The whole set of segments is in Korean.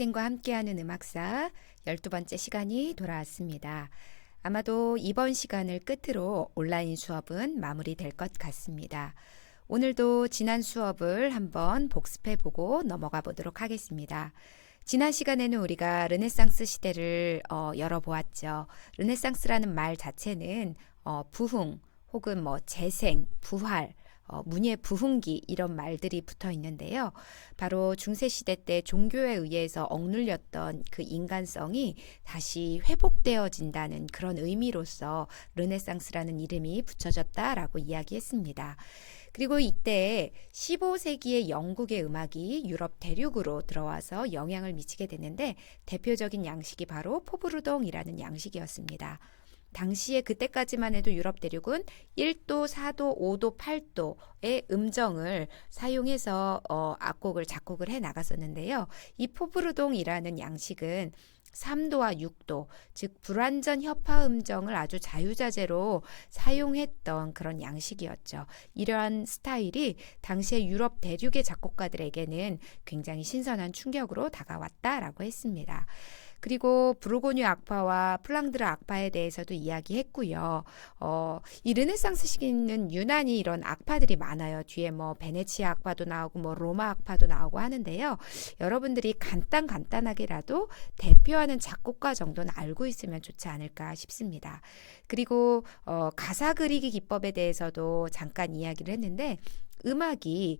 선생과 함께하는 음악사 12번째 시간이 돌아왔습니다. 아마도 이번 시간을 끝으로 온라인 수업은 마무리될 것 같습니다. 오늘도 지난 수업을 한번 복습해보고 넘어가 보도록 하겠습니다. 지난 시간에는 우리가 르네상스 시대를 열어보았죠. 르네상스라는 말 자체는 부흥 혹은 재생, 부활, 문예 부흥기 이런 말들이 붙어 있는데요. 바로 중세시대 때 종교에 의해서 억눌렸던 그 인간성이 다시 회복되어진다는 그런 의미로서 르네상스라는 이름이 붙여졌다라고 이야기했습니다. 그리고 이때 15세기의 영국의 음악이 유럽 대륙으로 들어와서 영향을 미치게 되는데 대표적인 양식이 바로 포브르동이라는 양식이었습니다. 당시에 그때까지만 해도 유럽 대륙은 1도, 4도, 5도, 8도의 음정을 사용해서 악곡을 작곡을 해 나갔었는데요. 이 포브르동이라는 양식은 3도와 6도, 즉 불완전 협화 음정을 아주 자유자재로 사용했던 그런 양식이었죠. 이러한 스타일이 당시의 유럽 대륙의 작곡가들에게는 굉장히 신선한 충격으로 다가왔다라고 했습니다. 그리고 부르고뉴 악파와 플랑드르 악파에 대해서도 이야기했고요. 이 르네상스 시기는 유난히 이런 악파들이 많아요. 뒤에 베네치아 악파도 나오고 로마 악파도 나오고 하는데요. 여러분들이 간단하게라도 대표하는 작곡가 정도는 알고 있으면 좋지 않을까 싶습니다. 그리고 가사 그리기 기법에 대해서도 잠깐 이야기를 했는데 음악이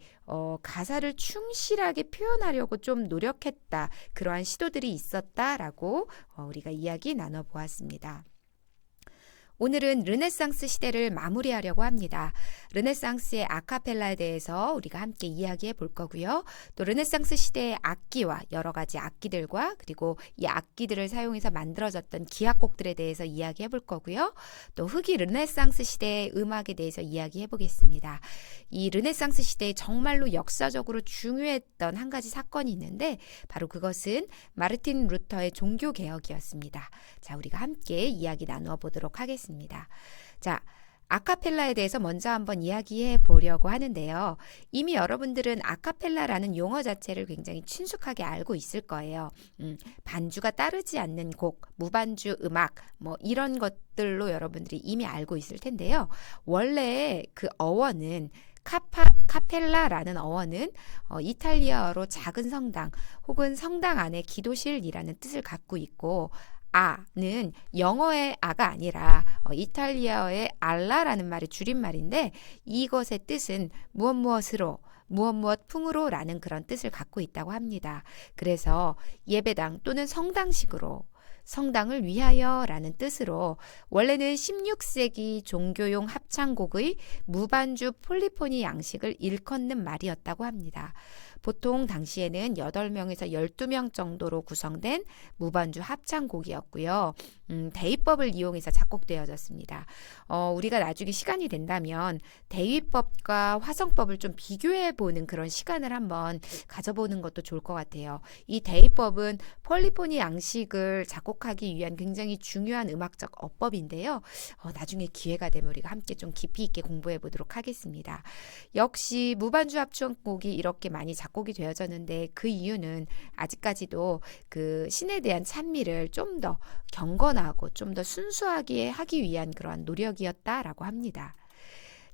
가사를 충실하게 표현하려고 좀 노력했다. 그러한 시도들이 있었다라고 우리가 이야기 나눠보았습니다. 오늘은 르네상스 시대를 마무리하려고 합니다. 르네상스의 아카펠라에 대해서 우리가 함께 이야기해 볼 거고요. 또 르네상스 시대의 악기와 여러 가지 악기들과 그리고 이 악기들을 사용해서 만들어졌던 기악곡들에 대해서 이야기해 볼 거고요. 또 후기 르네상스 시대의 음악에 대해서 이야기해 보겠습니다. 이 르네상스 시대에 정말로 역사적으로 중요했던 한 가지 사건이 있는데 바로 그것은 마르틴 루터의 종교개혁이었습니다. 자, 우리가 함께 이야기 나누어 보도록 하겠습니다. 자, 아카펠라에 대해서 먼저 한번 이야기해 보려고 하는데요. 이미 여러분들은 아카펠라라는 용어 자체를 굉장히 친숙하게 알고 있을 거예요. 반주가 따르지 않는 곡, 무반주 음악, 이런 것들로 여러분들이 이미 알고 있을 텐데요. 원래 그 어원은 카펠라라는 어원은 이탈리아어로 작은 성당 혹은 성당 안에 기도실이라는 뜻을 갖고 있고 아는 영어의 아가 아니라 이탈리아어의 알라라는 말의 줄임말인데 이것의 뜻은 무엇으로 무엇 풍으로 라는 그런 뜻을 갖고 있다고 합니다. 그래서 예배당 또는 성당식으로 성당을 위하여 라는 뜻으로 원래는 16세기 종교용 합창곡의 무반주 폴리포니 양식을 일컫는 말이었다고 합니다. 보통 당시에는 8명에서 12명 정도로 구성된 무반주 합창곡이었고요. 대위법을 이용해서 작곡되어졌습니다. 우리가 나중에 시간이 된다면 대위법과 화성법을 좀 비교해보는 그런 시간을 한번 가져보는 것도 좋을 것 같아요. 이 대위법은 폴리포니 양식을 작곡하기 위한 굉장히 중요한 음악적 어법인데요. 나중에 기회가 되면 우리가 함께 좀 깊이 있게 공부해 보도록 하겠습니다. 역시 무반주 합창곡이 이렇게 많이 작곡이 되어졌는데 그 이유는 아직까지도 그 신에 대한 찬미를 좀 더 경건하고 좀 더 순수하게 하기 위한 그러한 노력이었다라고 합니다.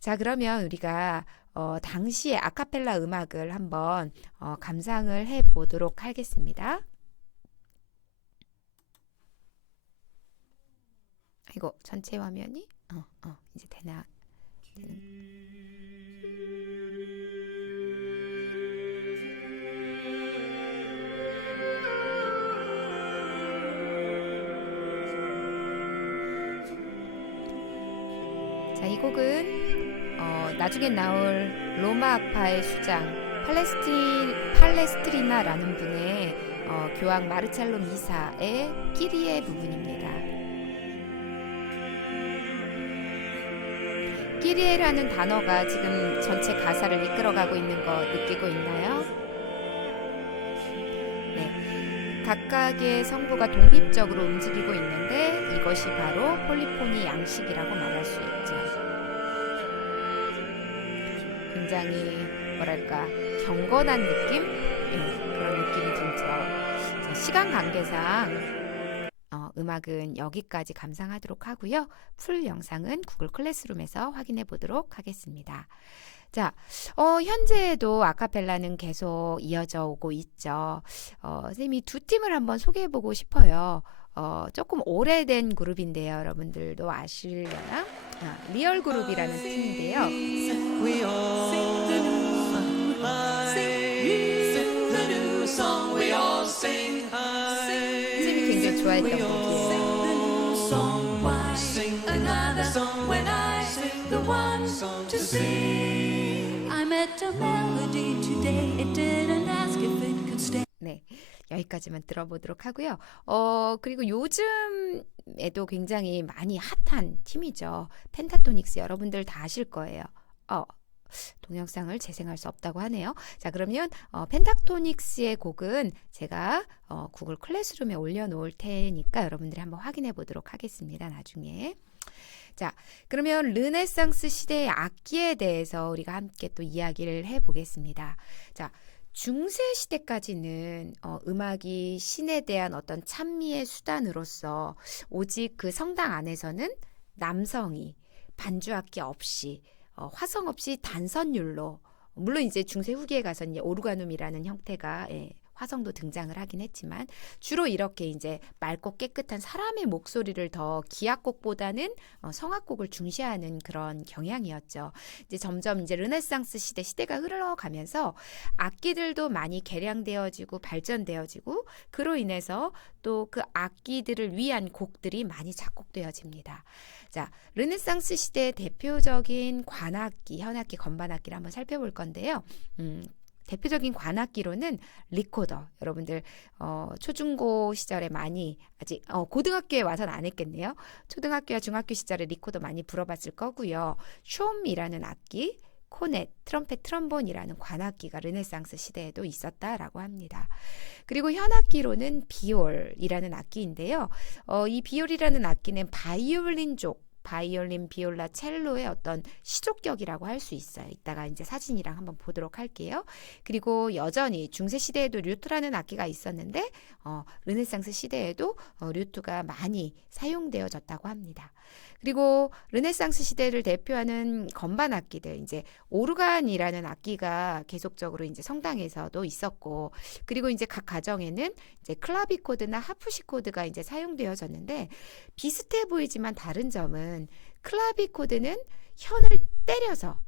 자, 그러면 우리가 당시의 아카펠라 음악을 한번 감상을 해 보도록 하겠습니다. 이거 전체 화면이 이제 되나? 자, 이 곡은 나중에 나올 로마 악파의 수장 팔레스트리나라는 분의 교황 마르첼로 미사의 끼리의 부분입니다. 끼리에라는 단어가 지금 전체 가사를 이끌어가고 있는 거 느끼고 있나요? 네, 각각의 성부가 독립적으로 움직이고 있는데 이것이 바로 폴리포니 양식이라고 말할 수 있죠. 굉장히 경건한 느낌? 그런 느낌이 들죠. 자, 시간 관계상 음악은 여기까지 감상하도록 하고요. 풀 영상은 구글 클래스룸에서 확인해 보도록 하겠습니다. 자, 현재도 아카펠라는 계속 이어져 오고 있죠. 선생님이 두 팀을 한번 소개해 보고 싶어요. 조금 오래된 그룹인데요. 여러분들도 아시려나? 리얼 그룹이라는 팀인데요. We all sing the new song. Sing the new song. We all sing high. 선생님이 굉장히 좋아했던 곡이에요. Sing the new song. Why sing another song when I sing the one song to sing? I met a melody today. It didn't ask if it could stay. 네, 여기까지만 들어보도록 하고요. 그리고 요즘에도 굉장히 많이 핫한 팀이죠. 펜타토닉스 여러분들 다 아실 거예요. 동영상을 재생할 수 없다고 하네요. 자, 그러면 펜타토닉스의 곡은 제가 구글 클래스룸에 올려놓을 테니까 여러분들이 한번 확인해 보도록 하겠습니다. 나중에. 자, 그러면 르네상스 시대의 악기에 대해서 우리가 함께 또 이야기를 해보겠습니다. 자, 중세 시대까지는 음악이 신에 대한 어떤 찬미의 수단으로서 오직 그 성당 안에서는 남성이 반주악기 없이 화성 없이 단선율로, 물론 이제 중세 후기에 가서는 이제 오르가눔이라는 형태가 화성도 등장을 하긴 했지만 주로 이렇게 이제 맑고 깨끗한 사람의 목소리를 더 기악곡보다는 성악곡을 중시하는 그런 경향이었죠. 이제 점점 이제 르네상스 시대가 흘러가면서 악기들도 많이 개량되어지고 발전되어지고 그로 인해서 또 그 악기들을 위한 곡들이 많이 작곡되어집니다. 자, 르네상스 시대의 대표적인 관악기, 현악기, 건반악기를 한번 살펴볼 건데요. 대표적인 관악기로는 리코더. 여러분들 초중고 시절에 많이 아직 고등학교에 와서는 안 했겠네요. 초등학교와 중학교 시절에 리코더 많이 불어봤을 거고요. 숀이라는 악기, 코넷, 트럼펫, 트럼본이라는 관악기가 르네상스 시대에도 있었다라고 합니다. 그리고 현악기로는 비올이라는 악기인데요. 이 비올이라는 악기는 바이올린족, 바이올린, 비올라, 첼로의 어떤 시족격이라고 할 수 있어요. 이따가 이제 사진이랑 한번 보도록 할게요. 그리고 여전히 중세 시대에도 류트라는 악기가 있었는데 르네상스 시대에도 류트가 많이 사용되어졌다고 합니다. 그리고 르네상스 시대를 대표하는 건반 악기들, 이제 오르간이라는 악기가 계속적으로 이제 성당에서도 있었고, 그리고 이제 각 가정에는 이제 클라비코드나 하프시코드가 이제 사용되어졌는데 비슷해 보이지만 다른 점은 클라비코드는 현을 때려서,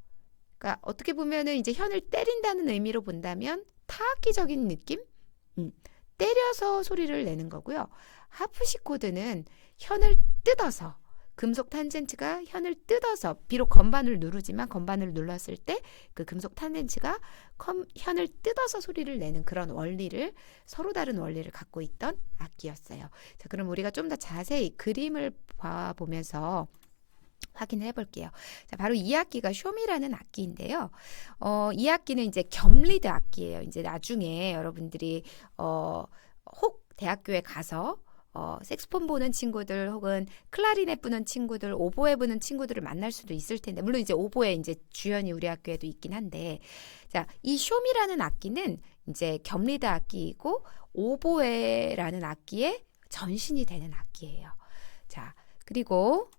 그러니까 어떻게 보면은 이제 현을 때린다는 의미로 본다면 타악기적인 느낌? 때려서 소리를 내는 거고요. 하프시코드는 현을 뜯어서, 금속 탄젠트가 현을 뜯어서, 비록 건반을 누르지만 건반을 눌렀을 때 그 금속 탄젠트가 현을 뜯어서 소리를 내는 그런 원리를, 서로 다른 원리를 갖고 있던 악기였어요. 자, 그럼 우리가 좀 더 자세히 그림을 봐보면서 확인을 해볼게요. 자, 바로 이 악기가 숀이라는 악기인데요. 이 악기는 이제 겸리드 악기예요. 이제 나중에 여러분들이 혹 대학교에 가서 색소폰 보는 친구들 혹은 클라리넷 부는 친구들, 오보에 부는 친구들을 만날 수도 있을 텐데, 물론 이제 오보에 이제 주연이 우리 학교에도 있긴 한데, 자, 이 숀이라는 악기는 이제 겸리드 악기이고 오보에라는 악기의 전신이 되는 악기예요. 자, 그리고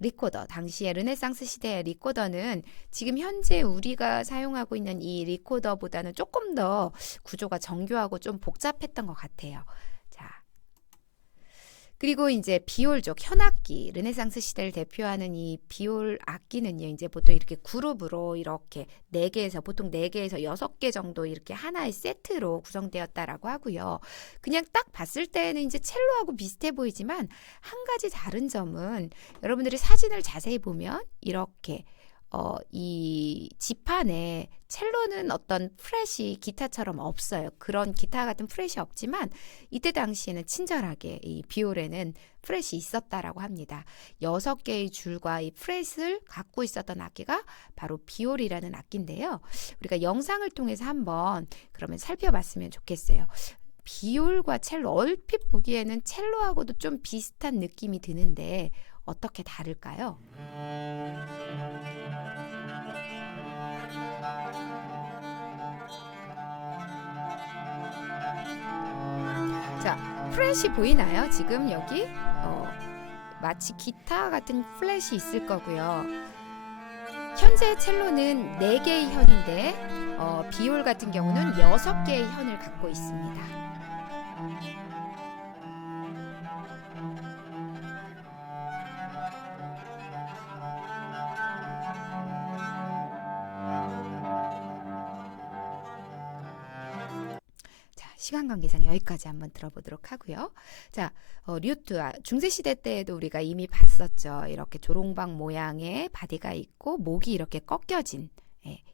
리코더, 당시에 르네상스 시대의 리코더는 지금 현재 우리가 사용하고 있는 이 리코더보다는 조금 더 구조가 정교하고 좀 복잡했던 것 같아요. 그리고 이제 비올족, 현악기, 르네상스 시대를 대표하는 이 비올 악기는요, 이제 보통 이렇게 그룹으로 이렇게 4개에서, 보통 4개에서 6개 정도 이렇게 하나의 세트로 구성되었다라고 하고요. 그냥 딱 봤을 때는 이제 첼로하고 비슷해 보이지만 한 가지 다른 점은, 여러분들이 사진을 자세히 보면 이렇게 이 지판에 첼로는 어떤 프렛이 기타처럼 없어요. 그런 기타 같은 프렛이 없지만 이때 당시에는 친절하게 이 비올에는 프렛이 있었다라고 합니다. 6개의 줄과 이 프렛을 갖고 있었던 악기가 바로 비올이라는 악기인데요. 우리가 영상을 통해서 한번 그러면 살펴봤으면 좋겠어요. 비올과 첼로, 얼핏 보기에는 첼로하고도 좀 비슷한 느낌이 드는데 어떻게 다를까요? 프렛이 보이나요? 지금 여기 마치 기타 같은 플랫이 있을 거고요. 현재 첼로는 4개의 현인데 비올 같은 경우는 6개의 현을 갖고 있습니다. 시간 관계상 여기까지 한번 들어보도록 하고요. 자, 류트 중세시대 때에도 우리가 이미 봤었죠. 이렇게 조롱박 모양의 바디가 있고 목이 이렇게 꺾여진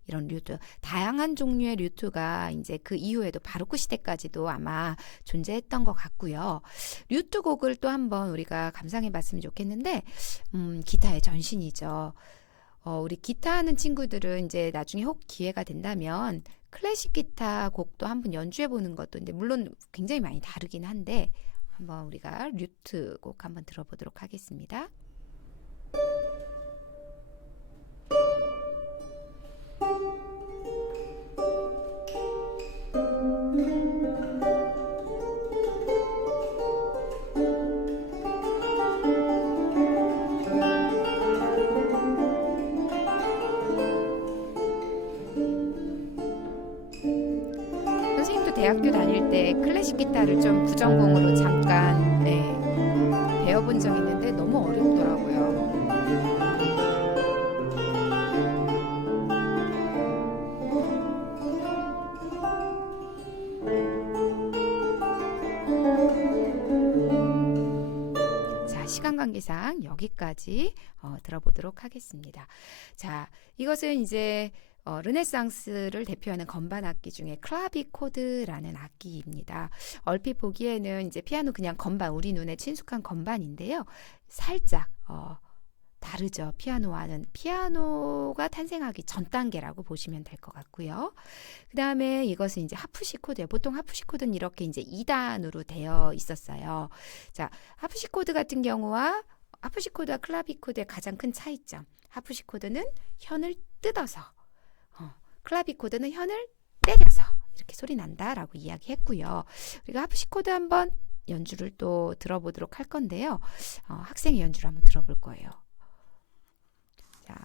이런 류트. 다양한 종류의 류트가 이제 그 이후에도 바로크 시대까지도 아마 존재했던 것 같고요. 류트 곡을 또 한번 우리가 감상해 봤으면 좋겠는데 기타의 전신이죠. 우리 기타 하는 친구들은 이제 나중에 혹 기회가 된다면 클래식 기타 곡도 한번 연주해 보는 것도 이제 물론 굉장히 많이 다르긴 한데 한번 우리가 류트 곡 한번 들어보도록 하겠습니다. 대학교 다닐 때 클래식 기타를 좀 부전공으로 잠깐 배워본 적 있는데 너무 어렵더라고요. 자, 시간 관계상 여기까지 들어보도록 하겠습니다. 자, 이것은 이제 르네상스를 대표하는 건반 악기 중에 클라비코드라는 악기입니다. 얼핏 보기에는 이제 피아노 그냥 건반, 우리 눈에 친숙한 건반인데요. 살짝 다르죠. 피아노와는. 피아노가 탄생하기 전 단계라고 보시면 될 것 같고요. 그 다음에 이것은 이제 하프시코드예요. 보통 하프시코드는 이렇게 이제 2단으로 되어 있었어요. 자, 하프시코드 같은 경우와 하프시코드와 클라비코드의 가장 큰 차이점. 하프시코드는 현을 뜯어서 클라비코드는 현을 때려서 이렇게 소리 난다라고 이야기했고요. 우리가 하프시코드 한번 연주를 또 들어보도록 할 건데요. 학생의 연주를 한번 들어볼 거예요. 자.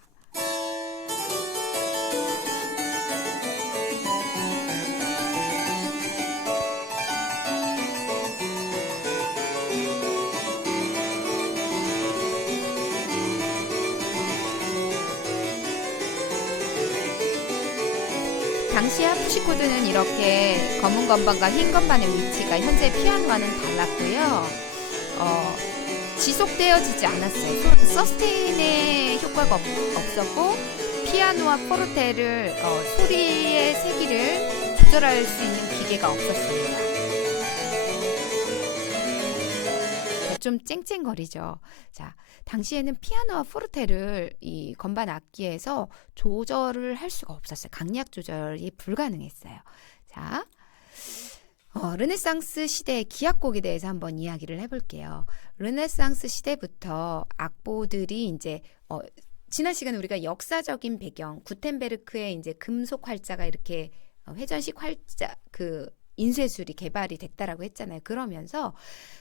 당시 하프시코드는 이렇게 검은 건반과 흰 건반의 위치가 현재 피아노와는 달랐고요. 지속되어지지 않았어요. 서스테인의 효과가 없었고 피아노와 포르테를 소리의 세기를 조절할 수 있는 기계가 없었습니다. 좀 쨍쨍거리죠. 자, 당시에는 피아노와 포르테를 이 건반 악기에서 조절을 할 수가 없었어요. 강약 조절이 불가능했어요. 자, 르네상스 시대의 기악곡에 대해서 한번 이야기를 해볼게요. 르네상스 시대부터 악보들이 이제 지난 시간에 우리가 역사적인 배경, 구텐베르크의 이제 금속 활자가 이렇게 회전식 활자 인쇄술이 개발이 됐다라고 했잖아요. 그러면서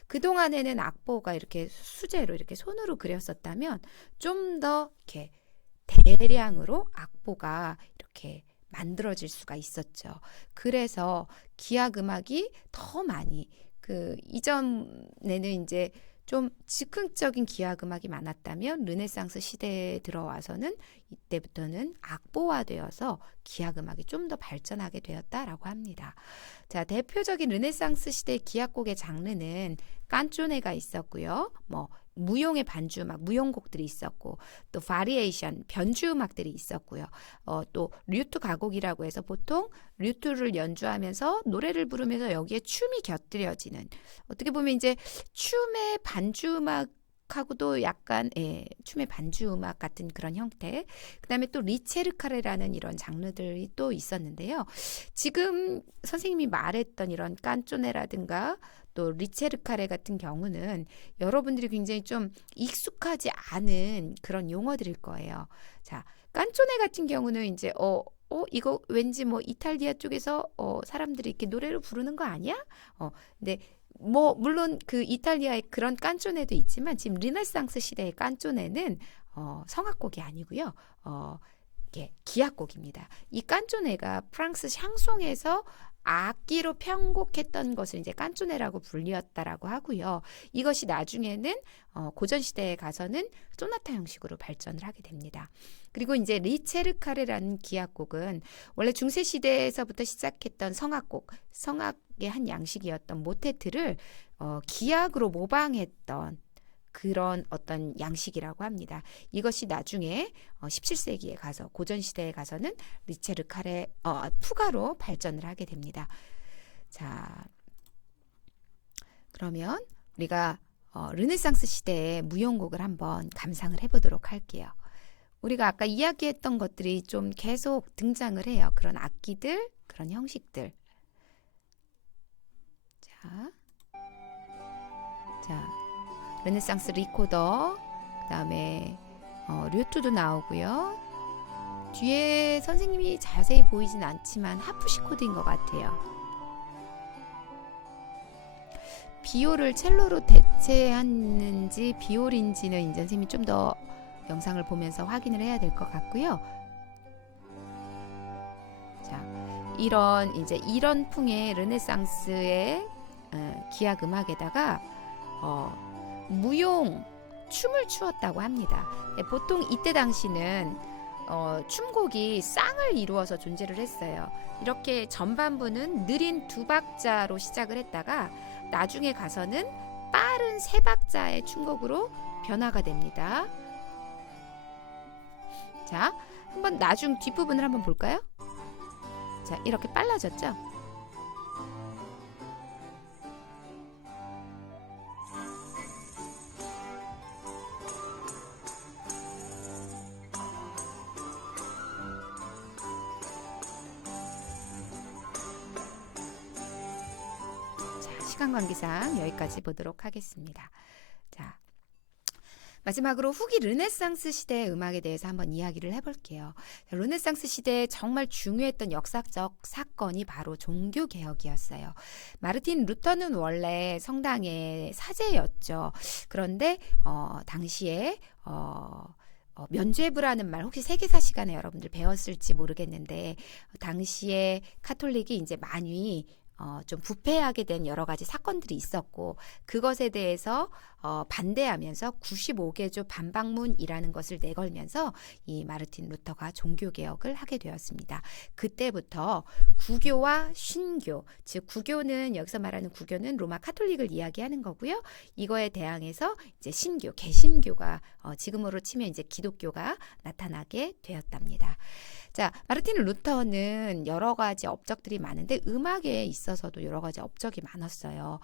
그동안에는 악보가 이렇게 수제로 이렇게 손으로 그렸었다면 좀 더 이렇게 대량으로 악보가 이렇게 만들어질 수가 있었죠. 그래서 기악 음악이 더 많이 이전에는 이제 좀 즉흥적인 기악 음악이 많았다면 르네상스 시대에 들어와서는 이때부터는 악보화되어서 기악 음악이 좀 더 발전하게 되었다라고 합니다. 자, 대표적인 르네상스 시대 기악곡의 장르는 깐쪼네가 있었고요. 무용의 반주음악, 무용곡들이 있었고 또 바리에이션, 변주음악들이 있었고요. 또 류트 가곡이라고 해서 보통 류트를 연주하면서 노래를 부르면서 여기에 춤이 곁들여지는 어떻게 보면 이제 춤의 반주음악 하고도 약간 춤의 반주음악 같은 그런 형태. 그다음에 또 리체르카레라는 이런 장르들이 또 있었는데요. 지금 선생님이 말했던 이런 깐쪼네라든가 또 리체르카레 같은 경우는 여러분들이 굉장히 좀 익숙하지 않은 그런 용어들일 거예요. 자, 깐쪼네 같은 경우는 이제 이거 왠지 이탈리아 쪽에서 사람들이 이렇게 노래로 부르는 거 아니야? 근데 뭐 물론 그 이탈리아의 그런 깐쪼네도 있지만 지금 르네상스 시대의 깐쪼네는 성악곡이 아니고요. 이게 기악곡입니다. 이 깐쪼네가 프랑스 샹송에서 악기로 편곡했던 것을 이제 깐쪼네라고 불리었다라고 하고요. 이것이 나중에는 고전 시대에 가서는 소나타 형식으로 발전을 하게 됩니다. 그리고 이제 리체르카레라는 기악곡은 원래 중세 시대에서부터 시작했던 성악의 한 양식이었던 모테트를 기악으로 모방했던 그런 어떤 양식이라고 합니다. 이것이 나중에 17세기에 가서 고전 시대에 가서는 리체르카레 푸가로 발전을 하게 됩니다. 자, 그러면 우리가 르네상스 시대의 무용곡을 한번 감상을 해보도록 할게요. 우리가 아까 이야기했던 것들이 좀 계속 등장을 해요. 그런 악기들, 그런 형식들. 자, 르네상스 리코더, 그 다음에 류트도 나오고요. 뒤에 선생님이 자세히 보이진 않지만 하프시코드인 것 같아요. 비올을 첼로로 대체하는지 비올인지는 이제 선생님이 좀 더 영상을 보면서 확인을 해야 될 것 같고요. 자, 이런 풍의 르네상스의 기악 음악에다가 무용 춤을 추었다고 합니다. 보통 이때 당시는 춤곡이 쌍을 이루어서 존재를 했어요. 이렇게 전반부는 느린 2박자로 시작을 했다가 나중에 가서는 빠른 3박자의 춤곡으로 변화가 됩니다. 자, 한번 나중 뒷부분을 한번 볼까요? 자, 이렇게 빨라졌죠? 자, 시간 관계상 여기까지 보도록 하겠습니다. 자, 마지막으로 후기 르네상스 시대의 음악에 대해서 한번 이야기를 해볼게요. 르네상스 시대에 정말 중요했던 역사적 사건이 바로 종교개혁이었어요. 마르틴 루터는 원래 성당의 사제였죠. 그런데 당시에 면죄부라는 말 혹시 세계사 시간에 여러분들 배웠을지 모르겠는데 당시에 카톨릭이 이제 많이 좀 부패하게 된 여러 가지 사건들이 있었고 그것에 대해서 반대하면서 95개조 반박문이라는 것을 내걸면서 이 마르틴 루터가 종교개혁을 하게 되었습니다. 그때부터 구교와 신교, 즉 구교는 여기서 말하는 구교는 로마 카톨릭을 이야기하는 거고요. 이거에 대항해서 이제 신교, 개신교가 지금으로 치면 이제 기독교가 나타나게 되었답니다. 자, 마르틴 루터는 여러 가지 업적들이 많은데 음악에 있어서도 여러 가지 업적이 많았어요.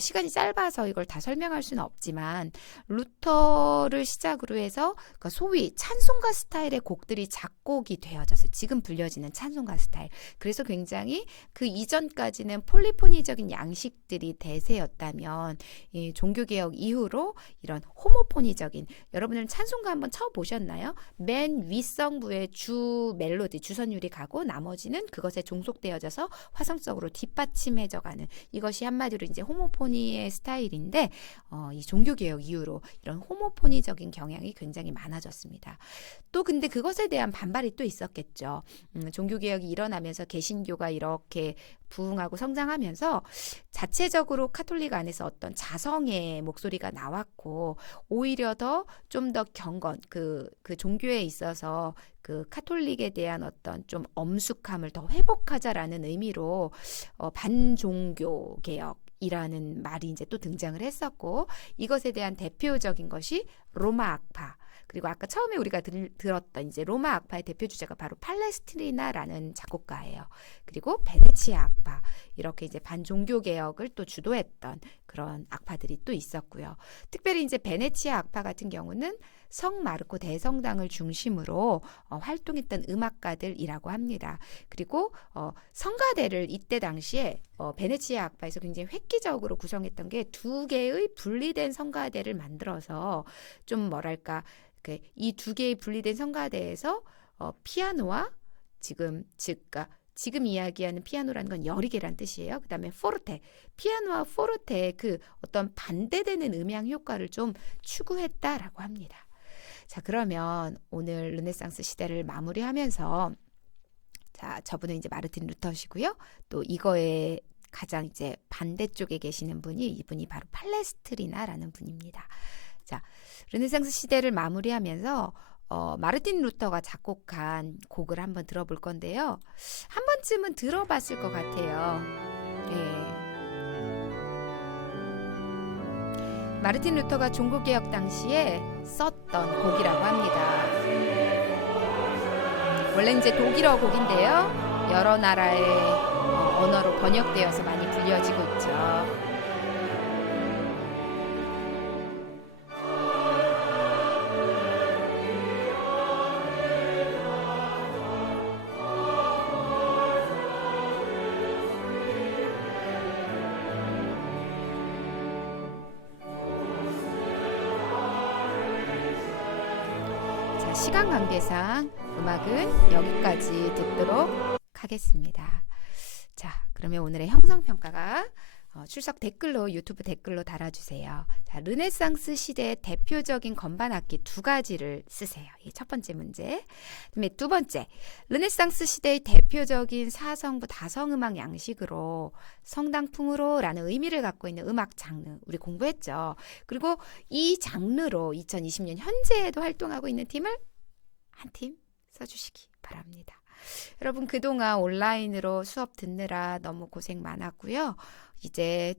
시간이 짧아서 이걸 다 설명할 수는 없지만 루터를 시작으로 해서 그러니까 소위 찬송가 스타일의 곡들이 작곡이 되어졌어요. 지금 불려지는 찬송가 스타일. 그래서 굉장히 그 이전까지는 폴리포니적인 양식들이 대세였다면 이 종교개혁 이후로 이런 호모포니적인 여러분들은 찬송가 한번 쳐보셨나요? 맨 윗성부의 주 멜로디, 주선율이 가고 나머지는 그것에 종속되어져서 화성적으로 뒷받침해져가는 이것이 한마디로 이제 호모포니의 스타일인데 이 종교개혁 이후로 이런 호모포니적인 경향이 굉장히 많아졌습니다. 또 근데 그것에 대한 반발이 또 있었겠죠. 종교개혁이 일어나면서 개신교가 이렇게 부흥하고 성장하면서 자체적으로 카톨릭 안에서 어떤 자성의 목소리가 나왔고 오히려 더 좀 더 경건 그 종교에 있어서 그 카톨릭에 대한 어떤 좀 엄숙함을 더 회복하자라는 의미로 반종교 개혁이라는 말이 이제 또 등장을 했었고 이것에 대한 대표적인 것이 로마 악파 그리고 아까 처음에 우리가 들었던 이제 로마 악파의 대표 주자가 바로 팔레스트리나라는 작곡가예요. 그리고 베네치아 악파 이렇게 이제 반종교 개혁을 또 주도했던 그런 악파들이 또 있었고요. 특별히 이제 베네치아 악파 같은 경우는 성 마르코 대성당을 중심으로 활동했던 음악가들이라고 합니다. 그리고 성가대를 이때 당시에 베네치아 악파에서 굉장히 획기적으로 구성했던 게 2개의 분리된 성가대를 만들어서 좀 뭐랄까 이 2개의 분리된 성가대에서 피아노와 지금 즉 지금 이야기하는 피아노라는 건 여리개란 뜻이에요. 그 다음에 포르테, 피아노와 포르테의 그 어떤 반대되는 음향 효과를 좀 추구했다라고 합니다. 자, 그러면 오늘 르네상스 시대를 마무리하면서, 자, 저분은 이제 마르틴 루터시고요. 또 이거에 가장 이제 반대쪽에 계시는 분이, 이분이 바로 팔레스트리나라는 분입니다. 자, 르네상스 시대를 마무리하면서 마르틴 루터가 작곡한 곡을 한번 들어볼 건데요. 한 번쯤은 들어봤을 것 같아요. 마르틴 루터가 종교개혁 당시에 썼던 곡이라고 합니다. 원래 이제 독일어 곡인데요. 여러 나라의 언어로 번역되어서 많이 불려지고 있죠. 자, 시간 관계상 음악은 여기까지 듣도록 하겠습니다. 자, 그러면 오늘의 형성평가가 출석 댓글로, 유튜브 댓글로 달아주세요. 자, 르네상스 시대의 대표적인 건반 악기 두 가지를 쓰세요. 이 첫 번째 문제. 그다음에 두 번째, 르네상스 시대의 대표적인 사성부 다성음악 양식으로 성당풍으로 라는 의미를 갖고 있는 음악 장르 우리 공부했죠. 그리고 이 장르로 2020년 현재에도 활동하고 있는 팀을 한 팀 써주시기 바랍니다. 여러분, 그동안 온라인으로 수업 듣느라 너무 고생 많았고요. 이제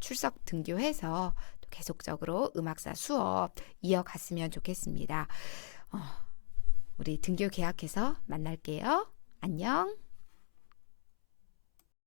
출석 등교해서 또 계속적으로 음악사 수업 이어갔으면 좋겠습니다. 우리 등교 계약해서 만날게요. 안녕.